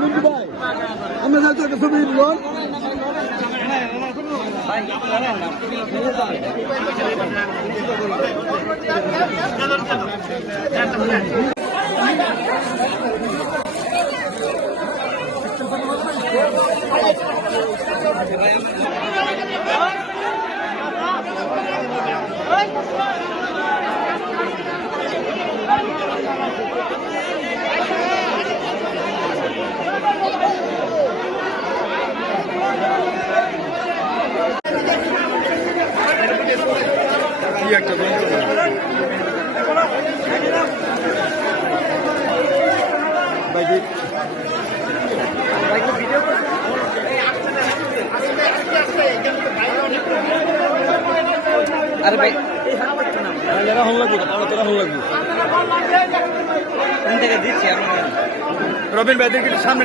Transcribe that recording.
মিন্টু ভাই আমরা যাই তো একটা ছবি লোন কি একটা আরে ভাই এরা হল লাগবে তোরা হল লাগবে কোন থেকে দিচ্ছি আমি রবিন ভাইদের সামনে